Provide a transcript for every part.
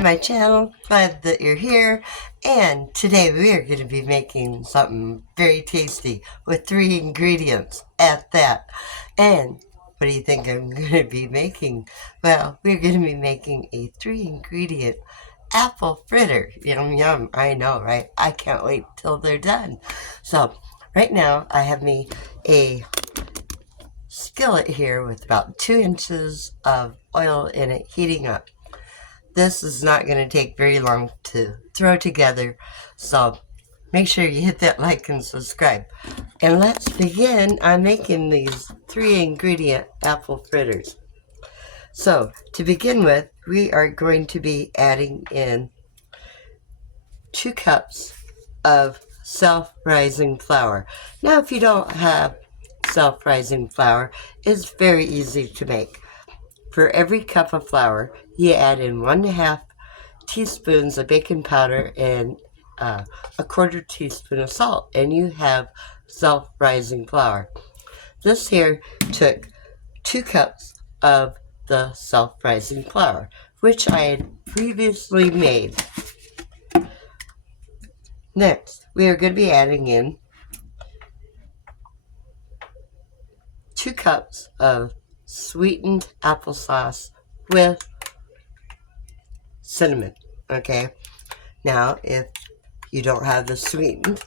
to my channel. Glad that you're here. And today we are going to be making something very tasty with 3 ingredients at that. And what do you think I'm going to be making? Well, we're going to be making a 3 ingredient apple fritter. Yum yum. I know, right? I can't wait till they're done. So right now I have me a skillet here with about 2 inches of oil in it heating up. This is not going to take very long to throw together, so make sure you hit that like and subscribe. And let's begin on making these 3 ingredient apple fritters. So to begin with, we are going to be adding in 2 cups of self-rising flour. Now if you don't have self-rising flour, it's very easy to make. For every cup of flour, you add in 1.5 teaspoons of baking powder and a 1/4 teaspoon of salt, and you have self-rising flour. This here took 2 cups of the self-rising flour, which I had previously made. Next, we are going to be adding in 2 cups of sweetened applesauce with cinnamon. Okay, now if you don't have the sweetened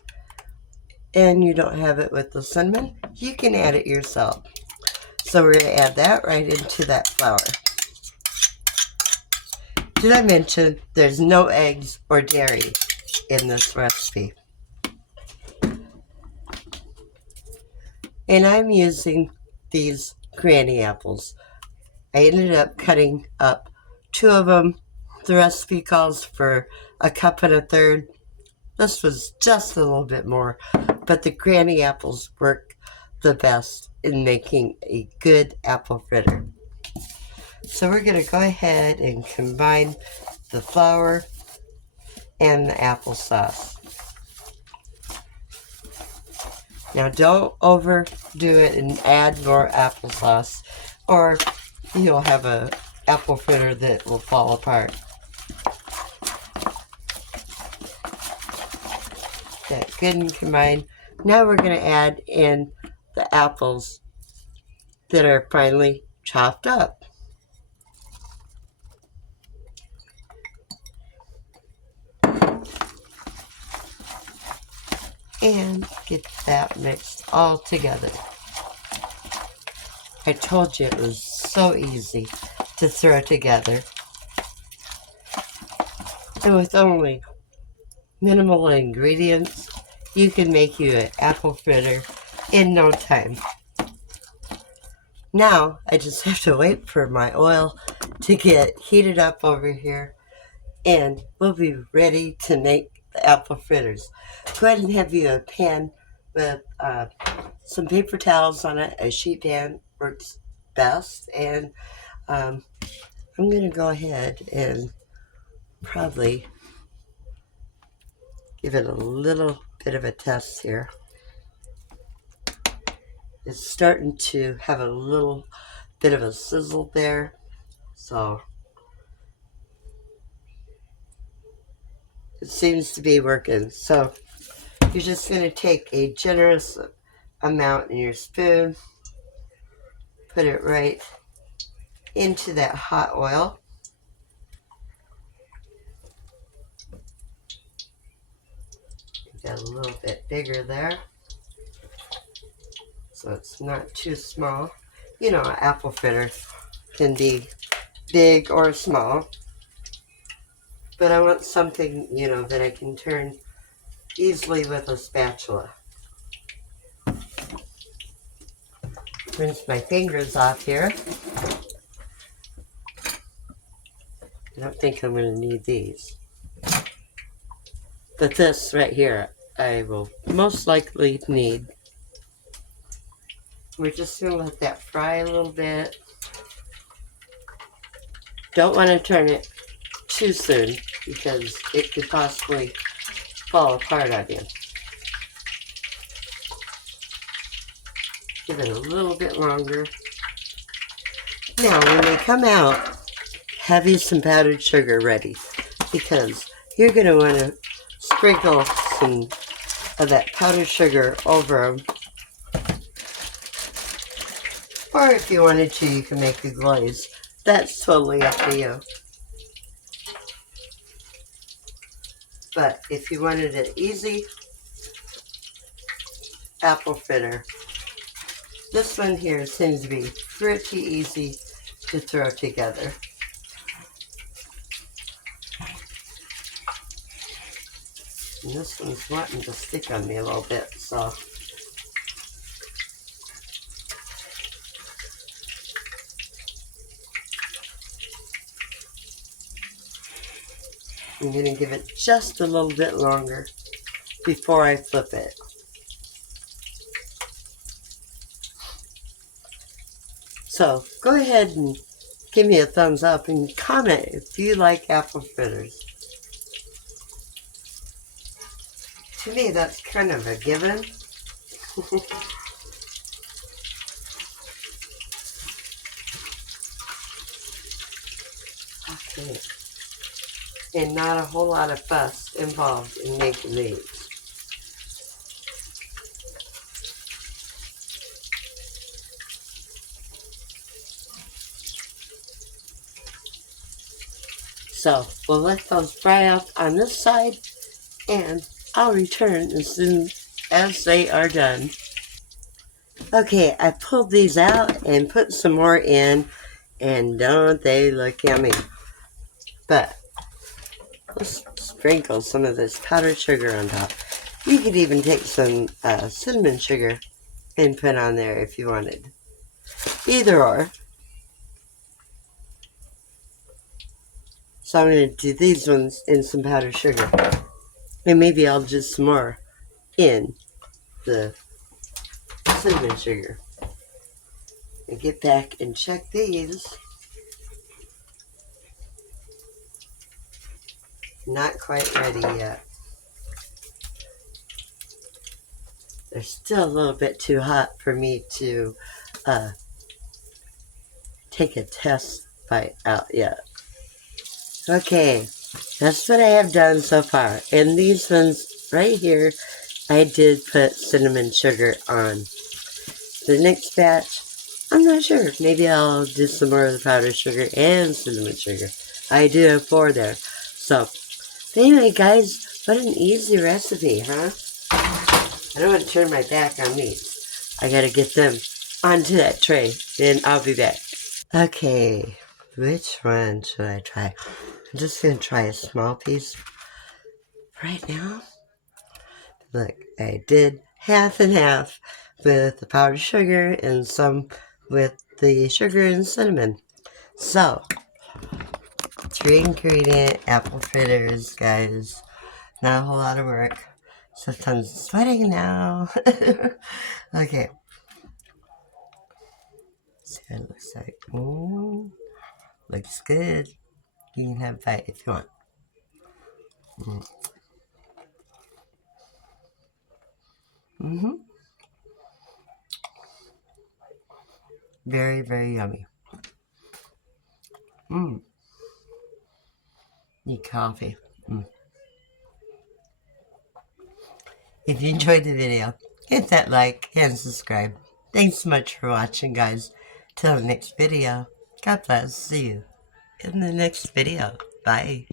and you don't have it with the cinnamon, you can add it yourself. So we're going to add that right into that flour. Did I mention there's no eggs or dairy in this recipe? And I'm using these granny apples. I ended up cutting up 2 of them. The recipe calls for 1 1/4 cups. This was just a little bit more, but the granny apples work the best in making a good apple fritter. So we're going to go ahead and combine the flour and the applesauce. Now don't overdo it and add more applesauce, or you'll have a apple fritter that will fall apart. That good and combined. Now we're going to add in the apples that are finely chopped up. And get that mixed all together. I told you it was so easy to throw together. And with only minimal ingredients, you can make you an apple fritter in no time. Now, I just have to wait for my oil to get heated up over here, and we'll be ready to make the apple fritters. Go ahead and have you a pan with some paper towels on it. A sheet pan works best, and I'm going to go ahead and probably give it a little bit of a test here. It's starting to have a little bit of a sizzle there, so it seems to be working. So you're just going to take a generous amount in your spoon, put it right into that hot oil. Got a little bit bigger there, so it's not too small. You know, an apple fritter can be big or small, but I want something, you know, that I can turn easily with a spatula. Rinse my fingers off here. I don't think I'm going to need these. But this right here, I will most likely need. We're just going to let that fry a little bit. Don't want to turn it too soon because it could possibly fall apart on you. Give it a little bit longer. Now, when they come out, have you some powdered sugar ready. because you're going to want to sprinkle some of that powdered sugar over them. Or if you wanted to, you can make a glaze. That's totally up to you. But if you wanted it easy, apple fritter. This one here seems to be pretty easy to throw together. And this one's wanting to stick on me a little bit, so I'm going to give it just a little bit longer before I flip it. So go ahead and give me a thumbs up and comment if you like apple fritters. To me, that's kind of a given. Okay. And not a whole lot of fuss involved in making these. So we'll let those fry up on this side, and I'll return as soon as they are done. Okay, I pulled these out and put some more in, and don't they look yummy? But let's sprinkle some of this powdered sugar on top. You could even take some cinnamon sugar and put on there if you wanted. Either or. So I'm going to do these ones in some powdered sugar. And maybe I'll do some more in the cinnamon sugar. And get back and check these. Not quite ready yet. They're still a little bit too hot for me to take a test bite out yet. Okay, that's what I have done so far. And these ones right here, I did put cinnamon sugar on. The next batch, I'm not sure. Maybe I'll do some more of the powdered sugar and cinnamon sugar. I do have 4 there. So, anyway, guys, what an easy recipe, huh? I don't want to turn my back on these. I gotta get them onto that tray, then I'll be back. Okay, which one should I try? I'm just gonna try a small piece right now. Look, I did half and half with the powdered sugar and some with the sugar and cinnamon. So, 3 ingredient apple fritters, guys. Not a whole lot of work. Sometimes sweating now. Okay. See what it looks like. Looks good. You can have a bite if you want. Very, very yummy. Need coffee. If you enjoyed the video, hit that like and subscribe. Thanks so much for watching, guys. Till the next video, God bless. See you in the next video. Bye.